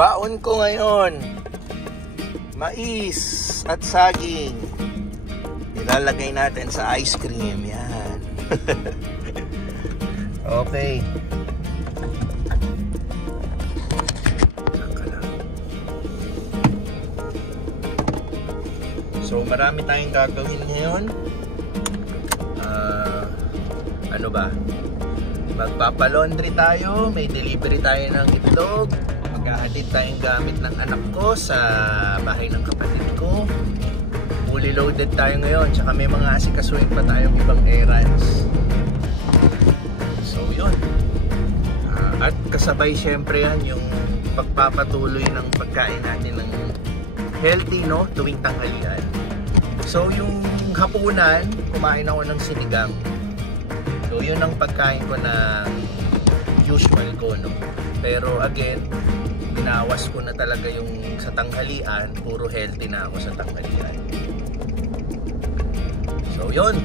Baon ko ngayon, mais at saging. Ilalagay natin sa ice cream. Yan. Okay. So marami tayong gagawin ngayon. Ano ba? Magpapalaundry tayo, may delivery tayo ng itlog. Maghahatid tayong gamit ng anak ko sa bahay ng kapatid ko. Fully loaded tayo ngayon, tsaka may mga asikasuhin pa tayong ibang errands. So yun. At kasabay syempre yan yung pagpapatuloy ng pagkain natin ng healthy, no, tuwing tanghalian. So yung hapunan, kumain ako ng sinigang. So yun ang pagkain ko na usual ko, no. Pero again, binawas ko na talaga yung sa tanghalian, puro healthy na ako sa tanghalian. So yun,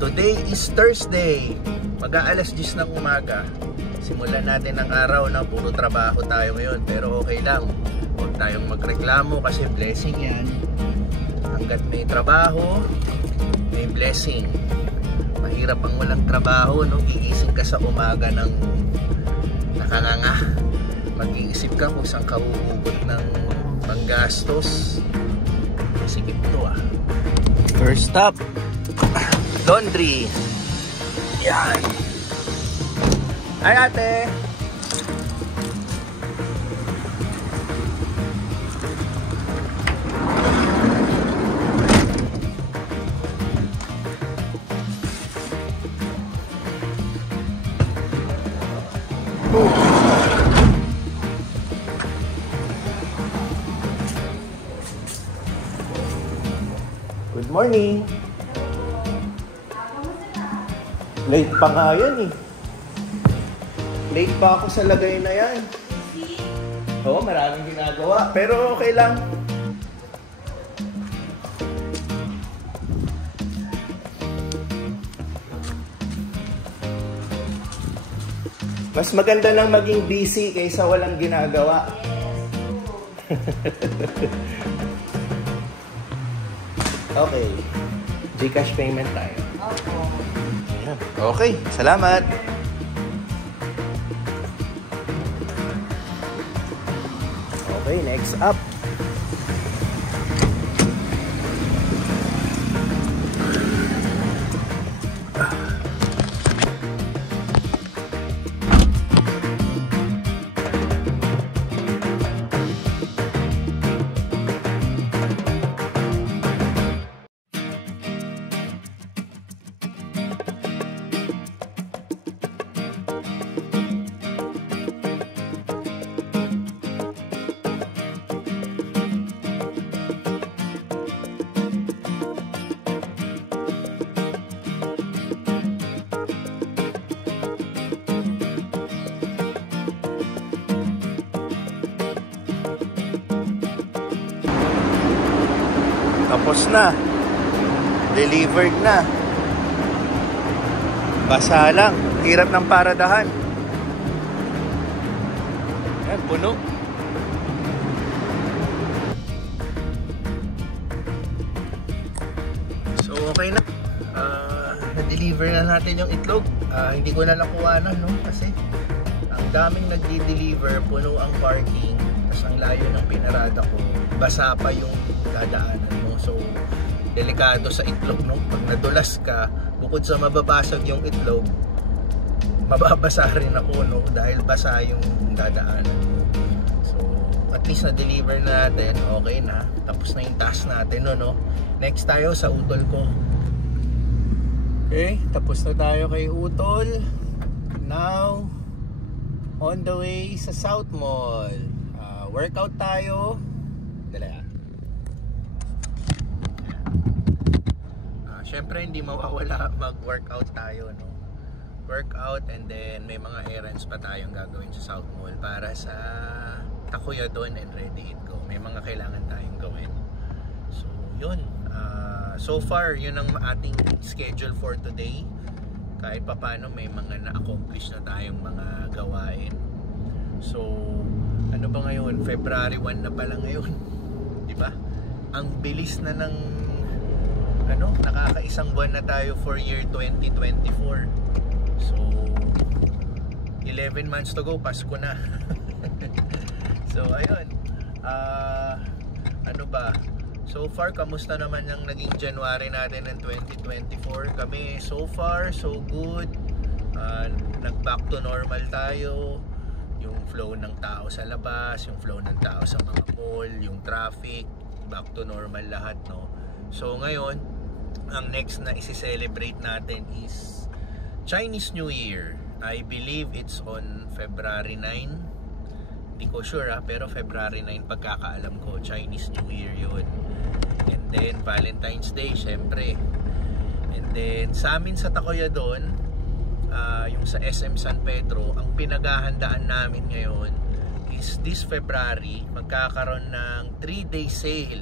today is Thursday. Mag-aalas 10 ng umaga. Simulan natin ang araw na puro trabaho tayo ngayon, pero okay lang. Huwag tayong magreklamo kasi blessing yan. Hanggat may trabaho, may blessing. Mahirap ang walang trabaho, no? Gigising ka sa umaga ng nakanganga. Mag-iisip ka kung saan ka huhugot ng panggastos. Masikip to, ah. First stop, laundry. Yan. Ay, ate. Good morning. Late pa nga yan eh. Late pa ako sa lagay na yan. Oo, maraming ginagawa. Pero okay lang. Mas maganda lang maging busy kaysa walang ginagawa. Okay. GCash payment tayo. Ayan. Okay, salamat. Okay, next up. Tapos na. Delivered na. Basa lang. Hirap ng paradahan. Ayan, puno. So, okay na. Na-deliver na natin yung itlog. Hindi ko na nakuha na, no? Kasi ang daming nagdi-deliver, puno ang parking. Tapos ang layo ng pinarada ko. Basa pa yung dadaanan mo. So, delikado sa itlog, no? Pag nadulas ka, bukod sa mababasag yung itlog, mababasa rin ako, no? Dahil basa yung dadaanan mo. So, at least na-deliver natin, okay na. Tapos na yung task natin, no? Next tayo sa utol ko. Okay, tapos na tayo kay utol. Now, on the way sa South Mall. Workout tayo. Dala. Syempre hindi mawawala mag-workout tayo, no? Workout and then may mga errands pa tayong gagawin sa South Mall para sa Takuya doon and Ready Eat Go. May mga kailangan tayong gawin. So, yun. So far, yun ang ating schedule for today. Kahit paano may mga na-accomplish na tayong mga gawain. So, Ano ba ngayon? February 1 na pala ngayon. Di ba? Ang bilis na ng nakakaisang buwan na tayo for year 2024. So 11 months to go, Pasko na. So ayun. Ano ba? So far, kamusta naman yung naging January natin ng 2024? Kami, so far, so good. Nag-back to normal tayo. Yung flow ng tao sa labas, yung flow ng tao sa mga mall, yung traffic, back to normal lahat, no? So ngayon, ang next na isi-celebrate natin is Chinese New Year. I believe it's on February 9. Hindi ko sure pero February 9 pagkakaalam ko, Chinese New Year yun. And then Valentine's Day, syempre. And then sa amin sa Tacoya doon, yung sa SM San Pedro, ang pinaghahandaan namin ngayon is this February magkakaroon ng 3-day sale.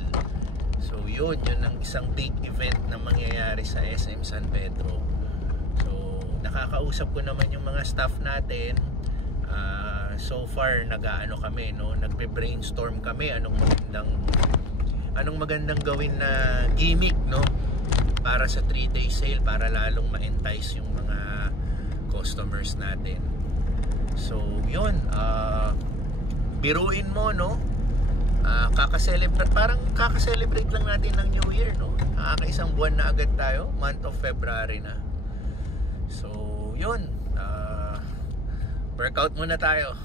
So yun ang isang big event na mangyayari sa SM San Pedro. So nakakausap ko naman yung mga staff natin. So far nag-aano kami, no, nagbe-brainstorm kami anong magandang gawin na gimmick, no, para sa 3-day sale, para lalong ma-entice yung mga customers natin. So yun, biruin mo, no, kaka-celebrate lang natin ng New Year, no. Nakakaisang buwan na agad tayo, month of February na. So yun, workout muna tayo.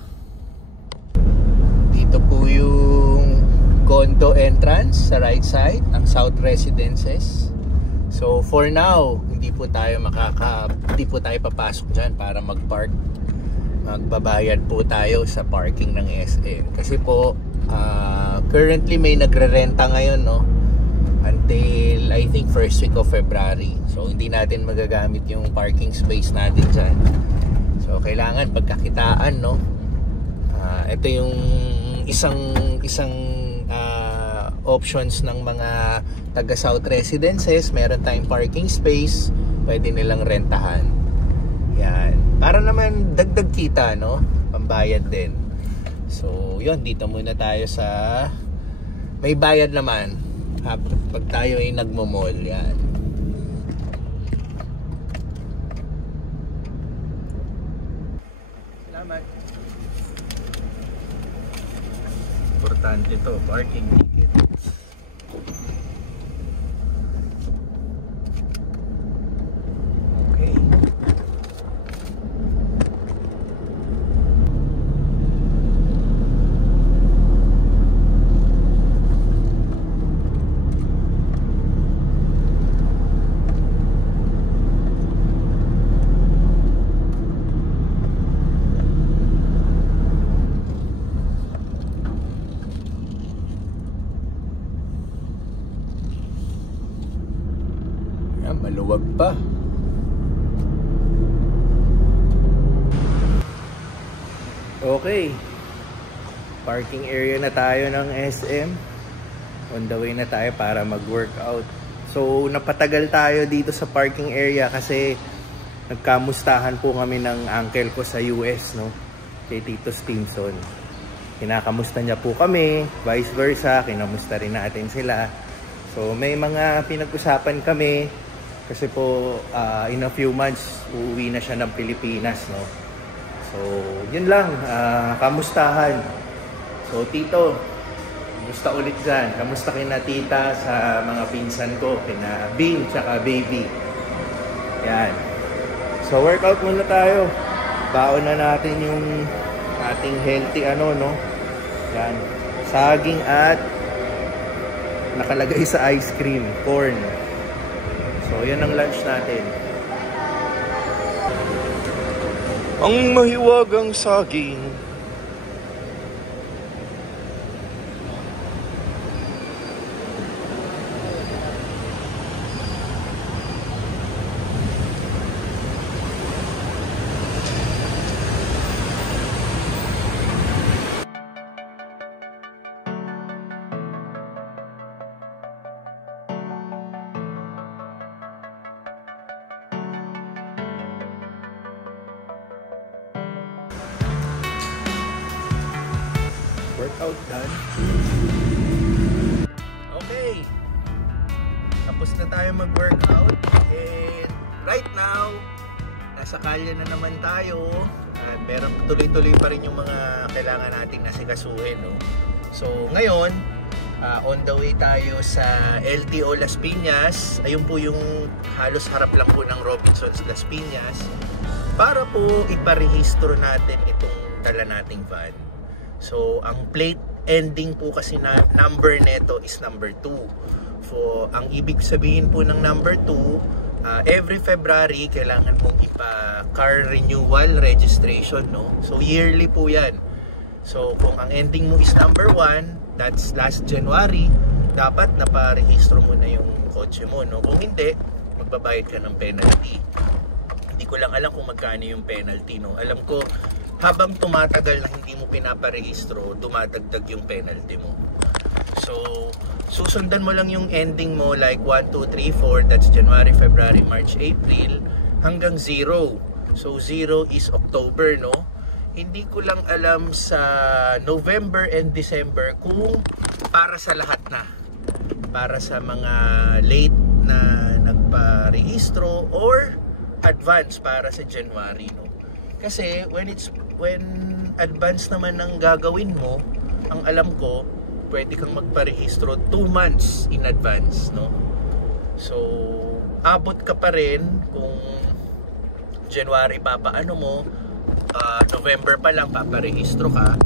Dito po yung condo entrance sa right side ng South Residences. So for now, hindi po tayo papasok dyan para mag-park. Magbabayad po tayo sa parking ng SM. Kasi po, currently may nagre-renta ngayon, no? Until I think first week of February. So hindi natin magagamit yung parking space natin dyan. So kailangan pagkakitaan, no? Ito yung isang options ng mga taga South Residences. Meron tayong parking space, pwede nilang rentahan. Yan, para naman dagdag kita, no? Pambayad din. So yun, dito muna tayo sa may bayad naman pag tayo ay nagmo-mall. Yan. Salamat. Importante to, parking ticket. Okay. Maluwag pa. Okay, parking area na tayo ng SM. On the way na tayo para mag-workout. So napatagal tayo dito sa parking area kasi nagkamustahan po kami ng uncle ko sa US, no, kay Tito Stimson. Kinakamusta niya po kami, vice versa, kinamusta rin natin sila. So may mga pinag-usapan kami. Kasi po, in a few months, uuwi na siya ng Pilipinas, no? So, yun lang, kamustahan. So, Tito, kamusta ulit dyan? Kamusta kina Tita sa mga pinsan ko, kina Bing, tsaka Baby? Yan. So, workout muna tayo. Baon na natin yung ating healthy, no? Yan. Saging at nakalagay sa ice cream, corn. So, yan ang lunch natin. Ang mahiwagang saging. Workout done. Okay. Tapos na tayo mag-workout. And right now, nasa kalye na naman tayo. At meron tuloy-tuloy pa rin yung mga kailangan nating nasikasuhin, no? So ngayon, on the way tayo sa LTO Las Piñas. Ayun po yung halos harap lang po ng Robinsons Las Piñas. Para po iparehistro natin itong dala nating van. So ang plate ending po kasi na number neto is number 2. So ang ibig sabihin po ng number 2, every February kailangan mong ipa-car renewal registration, no? So yearly po yan. So kung ang ending mo is number 1, that's last January, dapat naparehistro mo na yung kotse mo, no? Kung hindi, magbabayad ka ng penalty. Hindi ko lang alam kung magkano yung penalty, no? Alam ko, habang tumatagal na hindi mo pinaparehistro, dumadagdag yung penalty mo. So susundan mo lang yung ending mo, like 1, 2, 3, 4, that's January, February, March, April, hanggang 0. So 0 is October, no? Hindi ko lang alam sa November and December kung para sa lahat na, para sa mga late na nagpa-rehistro or advance para sa January, no? Kasi when advance naman ang gagawin mo, ang alam ko, pwede kang magparehistro 2 months in advance, no? So abot ka pa rin kung January papaano mo, November pa lang paparehistro ka.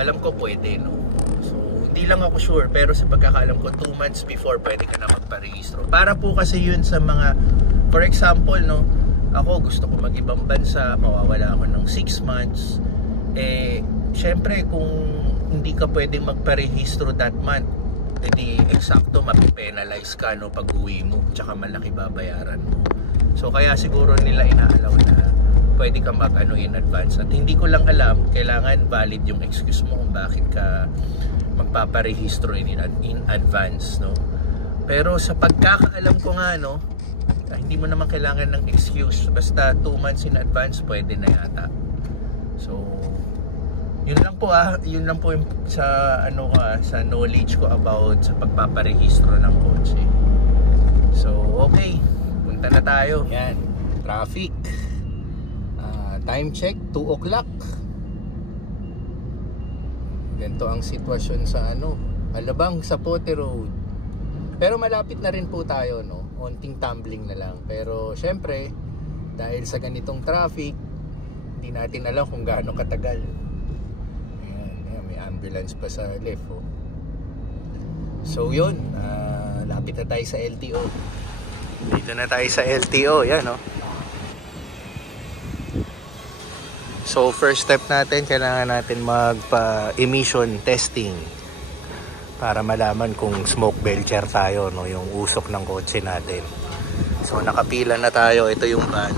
Alam ko pwede, no? So hindi lang ako sure, pero sa pagkakaalam ko 2 months before pwede ka na magparehistro. Para po kasi yun sa mga, for example, no, ako gusto ko mag-ibang bansa, mawawala ako ng 6 months. Syempre kung hindi ka pwedeng magparehistro that month, edi eksakto mapipenalize ka, no, pag uwi mo, tsaka malaki babayaran mo. So kaya siguro nila inaalaw na pwede ka mag-ano in advance. At hindi ko lang alam, kailangan valid yung excuse mo kung bakit ka magpaparehistro in advance, no? Pero sa pagkakaalam ko nga, no, hindi mo naman kailangan ng excuse, basta 2 months in advance pwede na yata. So yun lang po, yun lang po yung sa ano sa knowledge ko about sa pagpaparehistro ng kotse. So okay, punta na tayo. Yan, traffic. Time check, 2 o'clock. Ganito ang sitwasyon sa Alabang Zapote Road. Pero malapit na rin po tayo, no? Onting tumbling na lang. Pero syempre, dahil sa ganitong traffic, hindi natin alam kung gaano katagal. Ayan, may ambulance pa sa left, oh. So yun, lapit na tayo sa LTO. Dito na tayo sa LTO, yan, oh. So first step natin, kailangan natin magpa-emission testing para malaman kung smoke belcher tayo, no, yung usok ng kotse natin. So nakapila na tayo, ito yung van.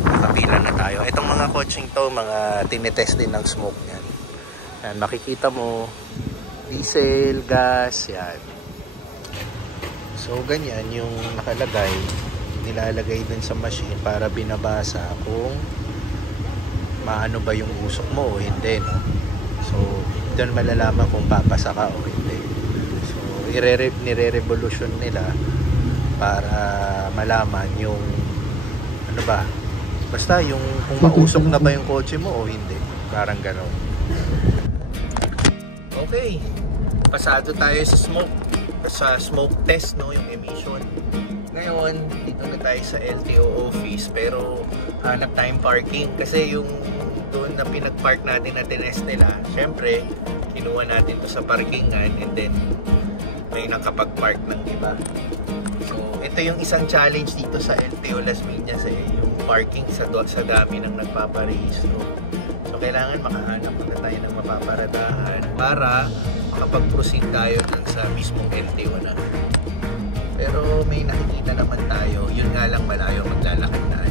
Nakapila na tayo. Itong mga kotseng to, mga tinetest din ng smoke yan. Yan, makikita mo, diesel, gas, yan. So ganyan yung nakalagay, nilalagay dun sa machine para binabasa kung maano ba yung usok mo o hindi, no? So doon malalaman kung papasa ka o hindi. So nire-revolution nila para malaman yung ano ba, basta yung kung mausok na ba yung kotse mo o hindi, parang gano'n. Okay, pasado tayo sa smoke test, no, yung emission. Ngayon dito na tayo sa LTO office, pero hanap tayong parking kasi yung doon na pinag-park natin na tinest nila, syempre kinuha natin to sa parkingan and then may nakapag-park ng iba. So ito yung isang challenge dito sa LTO Las Piñas, yung parking sa dami ng nagpaparehistro. So kailangan makahanap na tayo ng mapaparadahan para makapag-proceed tayo dun sa mismong LTO na. Pero may nakikita naman tayo, yun nga lang malayo, maglalakad na